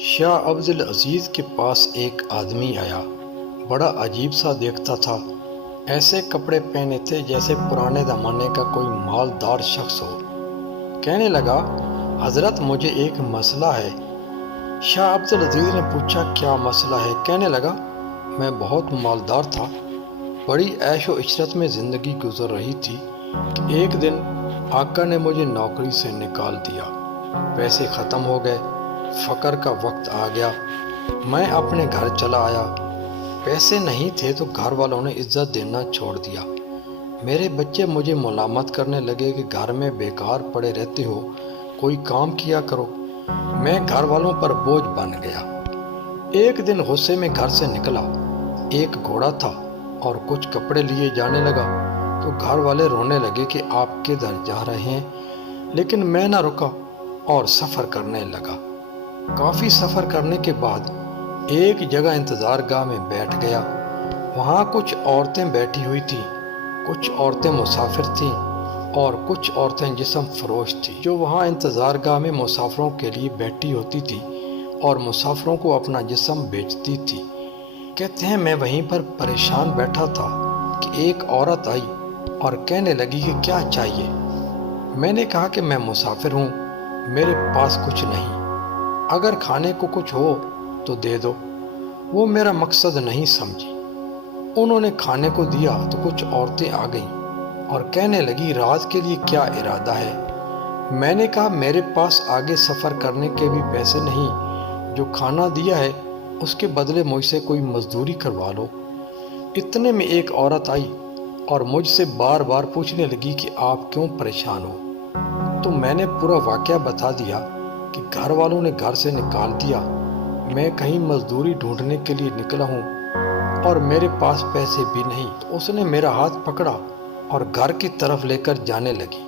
شاہ عبد العزیز کے پاس ایک آدمی آیا۔ بڑا عجیب سا دیکھتا تھا، ایسے کپڑے پہنے تھے جیسے پرانے زمانے کا کوئی مالدار شخص ہو۔ کہنے لگا، حضرت مجھے ایک مسئلہ ہے۔ شاہ عبد العزیز نے پوچھا، کیا مسئلہ ہے؟ کہنے لگا، میں بہت مالدار تھا، بڑی عیش و عشرت میں زندگی گزر رہی تھی کہ ایک دن آقا نے مجھے نوکری سے نکال دیا، پیسے ختم ہو گئے، فقر کا وقت آ گیا، میں اپنے گھر چلا آیا۔ پیسے نہیں تھے تو گھر والوں نے عزت دینا چھوڑ دیا۔ میرے بچے مجھے ملامت کرنے لگے کہ گھر میں بیکار پڑے رہتے ہو، کوئی کام کیا کرو۔ میں گھر والوں پر بوجھ بن گیا۔ ایک دن غصے میں گھر سے نکلا، ایک گھوڑا تھا اور کچھ کپڑے لیے جانے لگا تو گھر والے رونے لگے کہ آپ کدھر جا رہے ہیں، لیکن میں نہ رکا اور سفر کرنے لگا۔ کافی سفر کرنے کے بعد ایک جگہ انتظار گاہ میں بیٹھ گیا۔ وہاں کچھ عورتیں بیٹھی ہوئی تھیں، کچھ عورتیں مسافر تھیں اور کچھ عورتیں جسم فروش تھیں، جو وہاں انتظار گاہ میں مسافروں کے لیے بیٹھی ہوتی تھی اور مسافروں کو اپنا جسم بیچتی تھی۔ کہتے ہیں میں وہیں پر پریشان بیٹھا تھا کہ ایک عورت آئی اور کہنے لگی کہ کیا چاہیے؟ میں نے کہا کہ میں مسافر ہوں، میرے پاس کچھ نہیں، اگر کھانے کو کچھ ہو تو دے دو۔ وہ میرا مقصد نہیں سمجھی۔ انہوں نے کھانے کو دیا تو کچھ عورتیں آ گئیں اور کہنے لگی، رات کے لیے کیا ارادہ ہے؟ میں نے کہا، میرے پاس آگے سفر کرنے کے بھی پیسے نہیں، جو کھانا دیا ہے اس کے بدلے مجھ سے کوئی مزدوری کروا لو۔ اتنے میں ایک عورت آئی اور مجھ سے بار بار پوچھنے لگی کہ آپ کیوں پریشان ہو؟ تو میں نے پورا واقعہ بتا دیا کہ گھر والوں نے گھر سے نکال دیا، میں کہیں مزدوری ڈھونڈنے کے لیے نکلا ہوں اور میرے پاس پیسے بھی نہیں۔ تو اس نے میرا ہاتھ پکڑا اور گھر کی طرف لے کر جانے لگی۔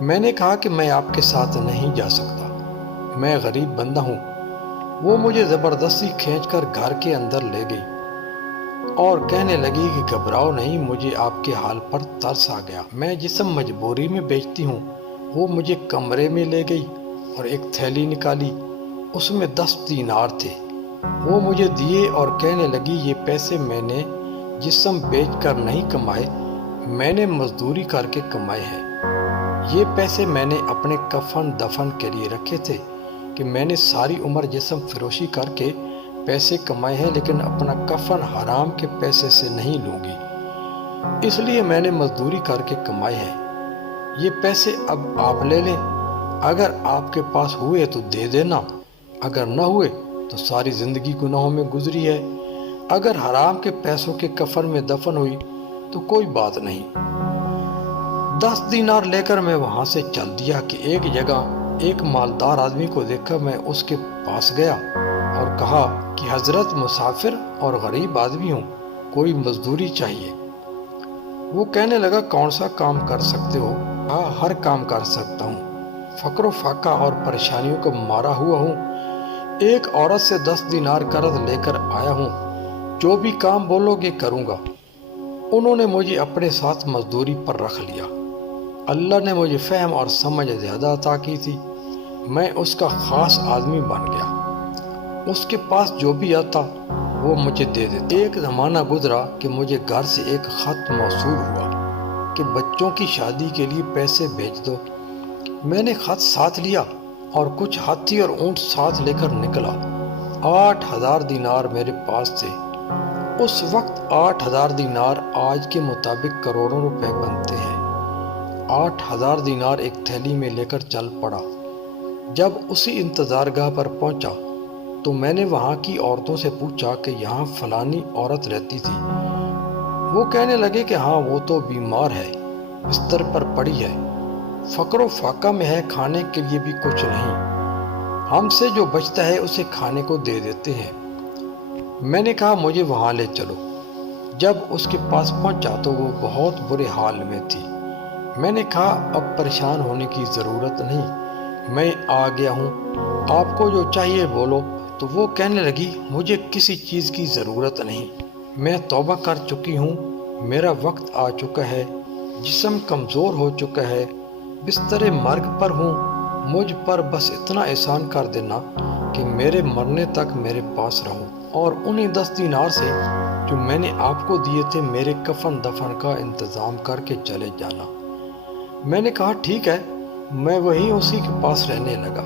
میں نے کہا کہ میں آپ کے ساتھ نہیں جا سکتا، میں غریب بندہ ہوں۔ وہ مجھے زبردستی کھینچ کر گھر کے اندر لے گئی اور کہنے لگی کہ گھبراؤ نہیں، مجھے آپ کے حال پر ترس آ گیا، میں جسم مجبوری میں بیچتی ہوں۔ وہ مجھے کمرے میں لے گئی اور ایک تھیلی نکالی، اس میں 10 دینار تھے۔ وہ مجھے دیے اور کہنے لگی، یہ پیسے میں نے جسم بیچ کر نہیں کمائے، میں نے مزدوری کر کے کمائے ہیں۔ یہ پیسے میں نے اپنے کفن دفن کے لیے رکھے تھے کہ میں نے ساری عمر جسم فروشی کر کے پیسے کمائے ہیں، لیکن اپنا کفن حرام کے پیسے سے نہیں لوں گی، اس لیے میں نے مزدوری کر کے کمائے ہیں۔ یہ پیسے اب آپ لے لیں، اگر آپ کے پاس ہوئے تو دے دینا، اگر نہ ہوئے تو ساری زندگی گناہوں میں گزری ہے، اگر حرام کے پیسوں کے کفن میں دفن ہوئی تو کوئی بات نہیں۔ 10 دینار لے کر میں وہاں سے چل دیا کہ ایک جگہ ایک مالدار آدمی کو دیکھا، میں اس کے پاس گیا اور کہا کہ حضرت مسافر اور غریب آدمی ہوں، کوئی مزدوری چاہیے۔ وہ کہنے لگا، کون سا کام کر سکتے ہو؟ کہا، ہر کام کر سکتا ہوں، فقر و فاقہ اور پریشانیوں کو مارا ہوا ہوں، ایک عورت سے 10 دینار قرض لے کر آیا ہوں، جو بھی کام بولو گے کروں گا۔ انہوں نے مجھے اپنے ساتھ مزدوری پر رکھ لیا۔ اللہ نے مجھے فہم اور سمجھ زیادہ عطا کی تھی، میں اس کا خاص آدمی بن گیا، اس کے پاس جو بھی آتا وہ مجھے دے دیتا۔ ایک زمانہ گزرا کہ مجھے گھر سے ایک خط موصول ہوا کہ بچوں کی شادی کے لیے پیسے بھیج دو۔ میں نے خط ساتھ لیا اور کچھ ہاتھی اور اونٹ ساتھ لے کر نکلا۔ 8000 دینار میرے پاس تھے۔ اس وقت 8000 دینار آج کے مطابق کروڑوں روپے بنتے ہیں۔ 8000 دینار ایک تھیلی میں لے کر چل پڑا۔ جب اسی انتظار گاہ پر پہنچا تو میں نے وہاں کی عورتوں سے پوچھا کہ یہاں فلانی عورت رہتی تھی؟ وہ کہنے لگے کہ ہاں، وہ تو بیمار ہے، بستر پر پڑی ہے، فقر و فاقہ میں ہے، کھانے کے لیے بھی کچھ نہیں، ہم سے جو بچتا ہے اسے کھانے کو دے دیتے ہیں۔ میں نے کہا، مجھے وہاں لے چلو۔ جب اس کے پاس پہنچا تو وہ بہت برے حال میں تھی۔ میں نے کہا، اب پریشان ہونے کی ضرورت نہیں، میں آ گیا ہوں، آپ کو جو چاہیے بولو۔ تو وہ کہنے لگی، مجھے کسی چیز کی ضرورت نہیں، میں توبہ کر چکی ہوں، میرا وقت آ چکا ہے، جسم کمزور ہو چکا ہے، بستر مرگ پر ہوں، مجھ پر بس اتنا احسان کر دینا کہ میرے مرنے تک میرے پاس رہو اور انہیں 10 دینار سے جو میں نے آپ کو دیے تھے میرے کفن دفن کا انتظام کر کے چلے جانا۔ میں نے کہا ٹھیک ہے۔ میں وہیں اسی کے پاس رہنے لگا۔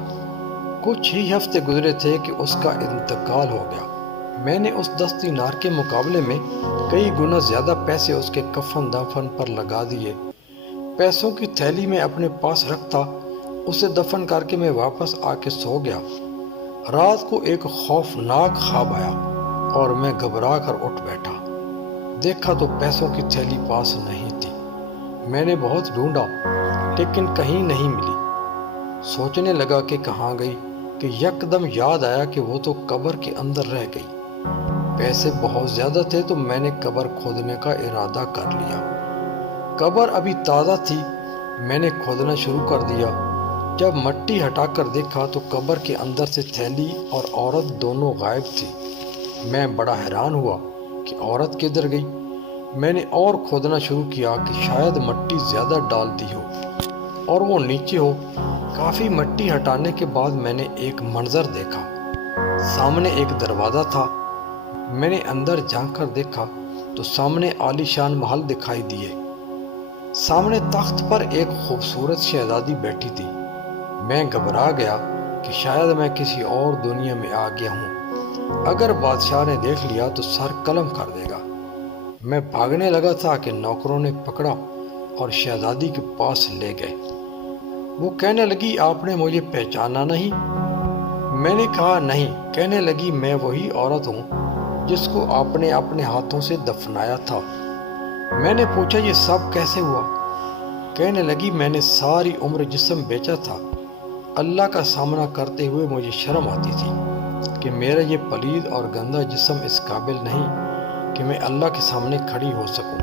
کچھ ہی ہفتے گزرے تھے کہ اس کا انتقال ہو گیا۔ میں نے اس 10 دینار کے مقابلے میں کئی گنا زیادہ پیسے اس کے کفن دفن پر لگا دیے۔ پیسوں کی تھیلی میں اپنے پاس رکھتا، اسے دفن کر کے میں واپس آ کے سو گیا۔ رات کو ایک خوفناک خواب آیا اور میں گھبرا کر اٹھ بیٹھا۔ دیکھا تو پیسوں کی تھیلی پاس نہیں تھی۔ میں نے بہت ڈھونڈا لیکن کہیں نہیں ملی۔ سوچنے لگا کہ کہاں گئی کہ یکدم یاد آیا کہ وہ تو قبر کے اندر رہ گئی۔ پیسے بہت زیادہ تھے تو میں نے قبر کھودنے کا ارادہ کر لیا۔ قبر ابھی تازہ تھی، میں نے کھودنا شروع کر دیا۔ جب مٹی ہٹا کر دیکھا تو قبر کے اندر سے تھیلی اور عورت دونوں غائب تھی۔ میں بڑا حیران ہوا کہ عورت کدھر گئی۔ میں نے اور کھودنا شروع کیا کہ شاید مٹی زیادہ ڈال دی ہو اور وہ نیچے ہو۔ کافی مٹی ہٹانے کے بعد میں نے ایک منظر دیکھا۔ سامنے ایک دروازہ تھا۔ میں نے اندر جھانک کر دیکھا تو سامنے عالی شان محل دکھائی دیے۔ سامنے تخت پر ایک خوبصورت شہزادی بیٹھی تھی۔ میں گھبرا گیا کہ شاید میں کسی اور دنیا میں آ گیا ہوں۔ اگر بادشاہ نے دیکھ لیا تو سر قلم کر دے گا۔ میں بھاگنے لگا تھا کہ نوکروں نے پکڑا اور شہزادی کے پاس لے گئے۔ وہ کہنے لگی آپ نے مجھے پہچانا نہیں؟ میں نے کہا نہیں۔ کہنے لگی میں وہی عورت ہوں جس کو آپ نے اپنے ہاتھوں سے دفنایا تھا۔ میں نے پوچھا یہ سب کیسے ہوا؟ کہنے لگی میں نے ساری عمر جسم بیچا تھا۔ اللہ کا سامنا کرتے ہوئے مجھے شرم آتی تھی کہ میرا یہ پلید اور گندا جسم اس قابل نہیں کہ میں اللہ کے سامنے کھڑی ہو سکوں۔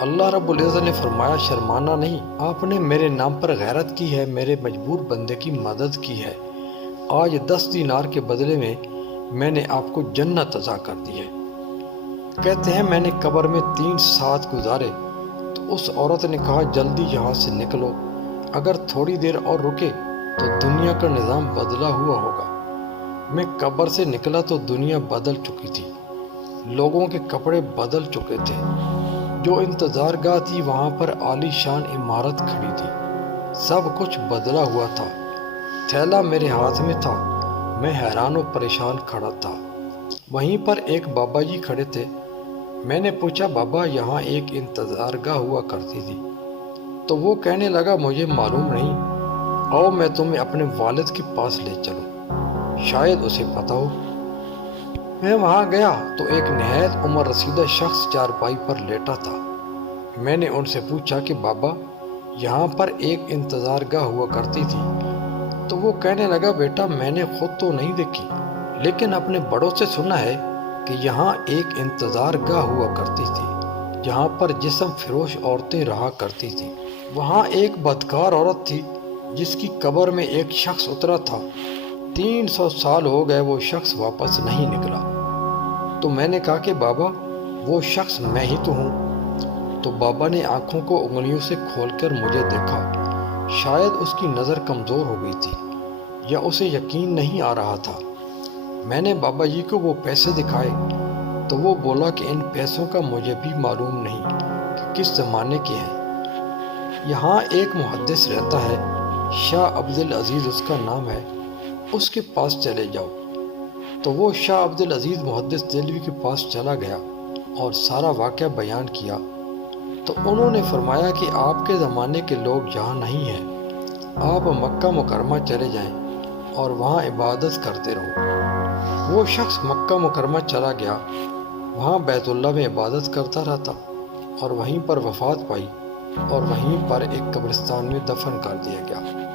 اللہ رب العزت نے فرمایا شرمانا نہیں، آپ نے میرے نام پر غیرت کی ہے، میرے مجبور بندے کی مدد کی ہے۔ آج 10 دینار کے بدلے میں نے آپ کو جنت عطا کر دی ہے۔ کہتے ہیں میں نے قبر میں 3 ساعت گزارے تو اس عورت نے کہا جلدی یہاں سے نکلو، اگر تھوڑی دیر اور رکے تو دنیا کا نظام بدلا ہوا ہوگا۔ میں قبر سے نکلا تو دنیا بدل چکی تھی۔ لوگوں کے کپڑے بدل چکے تھے۔ جو انتظار گاہ تھی وہاں پر عالی شان عمارت کھڑی تھی۔ سب کچھ بدلا ہوا تھا۔ تھیلا میرے ہاتھ میں تھا۔ میں حیران و پریشان کھڑا تھا۔ وہیں پر ایک بابا جی کھڑے تھے۔ میں نے پوچھا بابا یہاں ایک انتظار گاہ ہوا کرتی تھی؟ تو وہ کہنے لگا مجھے معلوم نہیں، آؤ میں تمہیں اپنے والد کے پاس لے چلوں، شاید اسے پتہ ہو۔ میں وہاں گیا تو ایک نہایت عمر رسیدہ شخص چارپائی پر لیٹا تھا۔ میں نے ان سے پوچھا کہ بابا یہاں پر ایک انتظار گاہ ہوا کرتی تھی؟ تو وہ کہنے لگا بیٹا میں نے خود تو نہیں دیکھی لیکن اپنے بڑوں سے سنا ہے کہ یہاں ایک انتظار گاہ ہوا کرتی تھی جہاں پر جسم فروش عورتیں رہا کرتی تھیں۔ وہاں ایک بدکار عورت تھی جس کی قبر میں ایک شخص اترا تھا۔ 300 سال ہو گئے وہ شخص واپس نہیں نکلا۔ تو میں نے کہا کہ بابا وہ شخص میں ہی تو ہوں۔ تو بابا نے آنکھوں کو انگلیوں سے کھول کر مجھے دیکھا۔ شاید اس کی نظر کمزور ہو گئی تھی یا اسے یقین نہیں آ رہا تھا۔ میں نے بابا جی کو وہ پیسے دکھائے تو وہ بولا کہ ان پیسوں کا مجھے بھی معلوم نہیں کہ کس زمانے کے ہیں۔ یہاں ایک محدث رہتا ہے، شاہ عبدالعزیز اس کا نام ہے، اس کے پاس چلے جاؤ۔ تو وہ شاہ عبدالعزیز محدث دہلوی کے پاس چلا گیا اور سارا واقعہ بیان کیا۔ تو انہوں نے فرمایا کہ آپ کے زمانے کے لوگ یہاں نہیں ہیں، آپ مکہ مکرمہ چلے جائیں اور وہاں عبادت کرتے رہو۔ وہ شخص مکہ مکرمہ چلا گیا، وہاں بیت اللہ میں عبادت کرتا رہتا اور وہیں پر وفات پائی اور وہیں پر ایک قبرستان میں دفن کر دیا گیا۔